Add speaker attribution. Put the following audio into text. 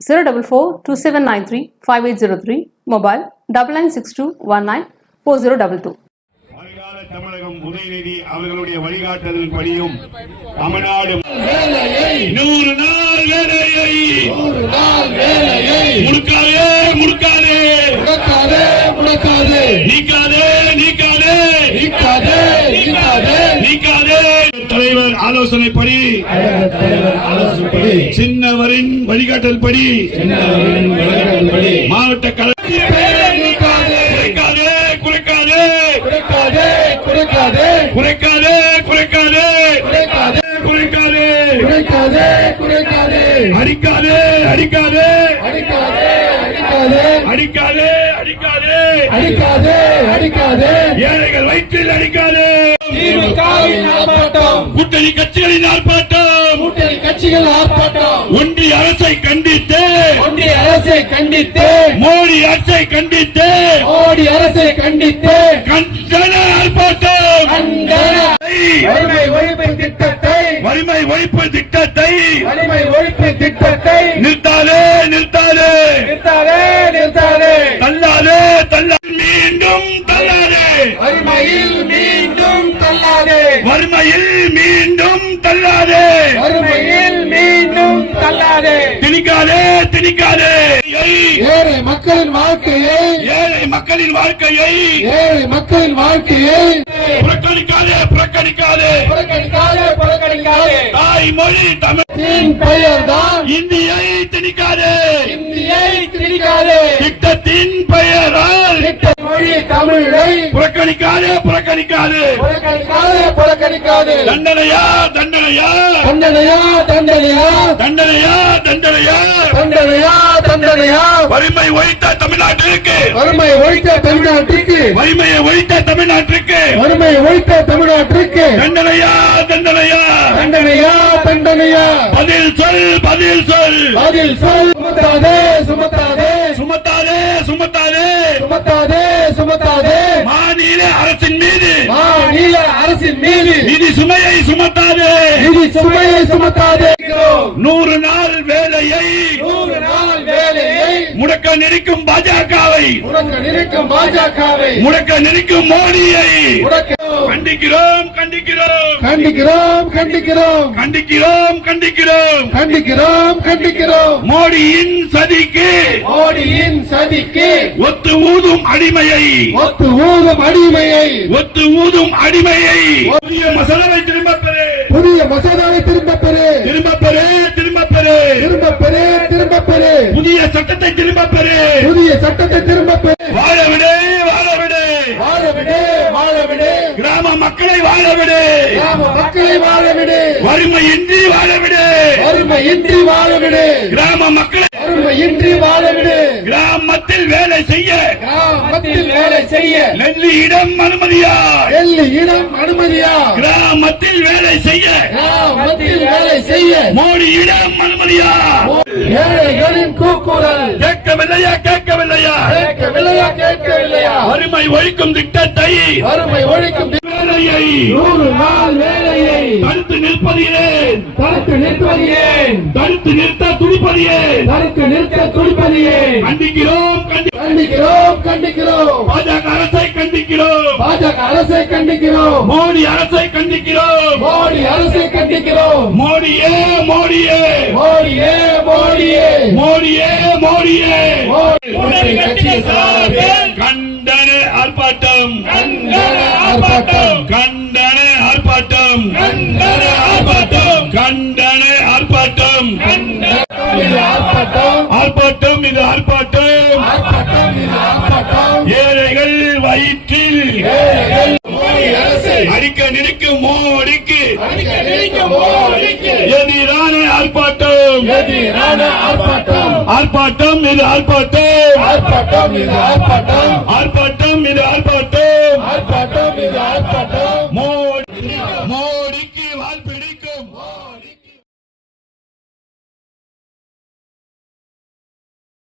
Speaker 1: Zero double four two seven nine three five eight zero three mobile double nine six two one nine four zero double two
Speaker 2: வருங்கால தமிழகம் உதயநிதி அவர்களுடைய வழிகாட்டுதல் படியும் தமிழ்நாடு நூறு நாள் வேலையை முடுக்காதே முடுக்காதே.
Speaker 3: முடக்காதே முடக்காதே.
Speaker 2: நீக்காதே நீக்காதே. ஆலோசனைப்படி சின்னவரின் வழிகாட்டல் படி மாவட்ட கலெக்டர் குறைக்காதே குறைக்காதே
Speaker 3: குறைக்காதே குறைக்காதே
Speaker 2: குறைக்காதே குறைக்காதே
Speaker 3: குறைக்காதே
Speaker 2: குறைக்காதே
Speaker 3: குறைக்காதே
Speaker 2: அடிக்காதே அடிக்காதே
Speaker 3: அடிக்காதே அடிக்காதே
Speaker 2: அடிக்காதே அடிக்காதே
Speaker 3: அடிக்காதே
Speaker 2: ஏழைகள் வயிற்றில் அடிக்காதே கூட்டணி கட்சிகளின் ஆர்ப்பாட்டம்.
Speaker 3: கூட்டணி கட்சிகள் ஆர்ப்பாட்டம்.
Speaker 2: ஒன்றிய அரசை கண்டித்து.
Speaker 3: ஒன்றிய அரசை கண்டித்து.
Speaker 2: மோடி அரசை கண்டித்து.
Speaker 3: மோடி அரசை கண்டித்து.
Speaker 2: கண்டன ஆர்ப்பாட்டம்.
Speaker 3: கண்டன. வறுமை ஒழிப்பு திட்டத்தை.
Speaker 2: வறுமை ஒழிப்பு திட்டத்தை.
Speaker 3: வறுமை ஒழிப்பு திட்டத்தை.
Speaker 2: நிறுத்தாதே.
Speaker 3: வறுமையில் மீண்டும் தள்ளாதே.
Speaker 2: வறுமையில் மீண்டும் தள்ளாதே.
Speaker 3: வறுமையில் மீண்டும் தள்ளாதே.
Speaker 2: திணிக்காதே திணிக்காதே.
Speaker 3: ஏழை மக்களின் வாழ்க்கையை
Speaker 2: ஏழை மக்களின் வாழ்க்கையை
Speaker 3: ஏழை மக்களின் வாழ்க்கையை
Speaker 2: புறக்கணிக்காதே புறக்கணிக்காதே.
Speaker 3: புறக்கணிக்காதே புறக்கணிக்காதே.
Speaker 2: தாய்மொழி தமிழ்.
Speaker 3: தின் பெயர்தான்
Speaker 2: இந்தியை திணிக்காதே.
Speaker 3: இந்தியை திணிக்காதே. மொழி தமிழை
Speaker 2: புறக்கணிக்காதே புறக்கணிக்காதே.
Speaker 3: புறக்கணிக்காதே புறக்கணிக்காதே.
Speaker 2: தண்டனையா தண்டனையா?
Speaker 3: தண்டனையா தண்டனையா?
Speaker 2: தண்டனையா தண்டனையா?
Speaker 3: தண்டனையா தண்டனையா?
Speaker 2: வறுமை ஒழித்த தமிழ்நாட்டிற்கு.
Speaker 3: வறுமை ஒழித்த தமிழ்நாட்டிற்கு.
Speaker 2: வறுமையை ஒழித்த தமிழ்நாட்டிற்கு.
Speaker 3: வறுமை ஒழித்த தமிழ்நாட்டிற்கு.
Speaker 2: தண்டனையா தண்டனையா?
Speaker 3: தண்டனையா தண்டனையா?
Speaker 2: பதில் சொல் பதில் சொல்.
Speaker 3: பதில் சொல் சுமத்தாதே சுமத்தாதே
Speaker 2: சுமத்தாதே சுமத்தாதே
Speaker 3: சுமத்தாதே சுமத்தாதே
Speaker 2: மாநில அரசின் மீது
Speaker 3: மாநில அரசின் மீது
Speaker 2: நிதி சுமையை சுமத்தாதே.
Speaker 3: நிதி சுமையை சுமத்தாதே.
Speaker 2: நூறு நாள் வேலையை
Speaker 3: நூறு நாள் வேலையை
Speaker 2: முடக்க நினைக்கும் பாஜகவை
Speaker 3: முடக்க நினைக்கும் பாஜகவை
Speaker 2: முடக்க நினைக்கும் மோடியை கண்டிக்கிறோம் கண்டிக்கிறோம்.
Speaker 3: கண்டிக்கிறோம் கண்டிக்கிறோம்.
Speaker 2: கண்டிக்கிறோம் கண்டிக்கிறோம்.
Speaker 3: கண்டிக்கிறோம் கண்டிக்கிறோம்.
Speaker 2: மோடியின் சதிக்கு
Speaker 3: மோடியின் சதிக்கு
Speaker 2: ஒத்து ஊதும் அடிமையை
Speaker 3: ஒத்து ஊதும் அடிமையை
Speaker 2: ஒத்து ஊதும் அடிமையை பெறு
Speaker 3: புதிய மசோதாவை திரும்ப பெறு
Speaker 2: திரும்ப பெறு திரும்ப பெறு
Speaker 3: திரும்ப பெறு திரும்ப பெறு
Speaker 2: புதிய சட்டத்தை திரும்ப பெறு
Speaker 3: புதிய சட்டத்தை திரும்ப பெறு
Speaker 2: வாழ விடு வாழ விடு
Speaker 3: வாழ விடு வாழ விடு
Speaker 2: கிராம மக்களை வாழ விடு
Speaker 3: கிராம மக்களை வாழ விடு
Speaker 2: வறுமையின்றி வாழ விடு
Speaker 3: வறுமையின்றி வாழ விடு
Speaker 2: கிராம மக்களை
Speaker 3: வறுமையின்றி வாழ விடு
Speaker 2: கிராமத்தில் வேலை செய்ய.
Speaker 3: கிராமத்தில் வேலை செய்ய.
Speaker 2: நெல்லியிடம் அனுமதியா
Speaker 3: டெல்லி இடம் அனுமதியா
Speaker 2: கிராமத்தில் வேலை செய்ய.
Speaker 3: கிராமத்தில் வேலை செய்ய.
Speaker 2: மோடியிடம் அனுமதியா
Speaker 3: ஏழைகளின் கூக்குரல்.
Speaker 2: கேட்கவில்லையா கேட்கவில்லையா?
Speaker 3: கேட்கவில்லையா கேட்கவில்லையா?
Speaker 2: வறுமை ஒழிக்கும் திட்டத்தை.
Speaker 3: வறுமை ஒழிக்கும்
Speaker 2: வேலையை.
Speaker 3: நூறு நாள் வேலையை.
Speaker 2: தடுத்து நிற்பது ஏன்?
Speaker 3: தடுத்து நிறுத்துவது ஏன்?
Speaker 2: தடுத்து நிறுத்த துடிப்பது ஏன்?
Speaker 3: தடுத்து நிறுத்த துடிப்பதையே
Speaker 2: கண்டிக்கிறோம்
Speaker 3: கண்டிக்கிறோம் கண்டிக்கிறோம்.
Speaker 2: பாஜக அரசை கண்டிக்கிறோம்.
Speaker 3: பாஜக அரசை கண்டிக்கிறோம்.
Speaker 2: மோடி அரசை கண்டிக்கிறோம்.
Speaker 3: மோடி அரசை கண்டிக்கிறோம்.
Speaker 2: மோடியே மோடியே.
Speaker 3: மோடியே மோடியே.
Speaker 2: மோடியே மோடியே.
Speaker 3: மோடி கட்சி சார்பில்
Speaker 2: கண்டன ஆர்ப்பாட்டம்.
Speaker 3: கண்டன ஆர்ப்பாட்டம்.
Speaker 2: கண்டன ஆர்ப்பாட்டம்.
Speaker 3: கண்டன ஆர்ப்பாட்டம்.
Speaker 2: கண்டன ஆர்ப்பாட்டம். நினைக்கும் மோடிக்கு எதிரான ஆர்ப்பாட்டம்.
Speaker 3: ஆர்ப்பாட்டம்.
Speaker 2: இது ஆர்ப்பாட்டம்.
Speaker 3: ஆர்ப்பாட்டம் இது ஆர்ப்பாட்டம்.
Speaker 2: ஆர்ப்பாட்டம்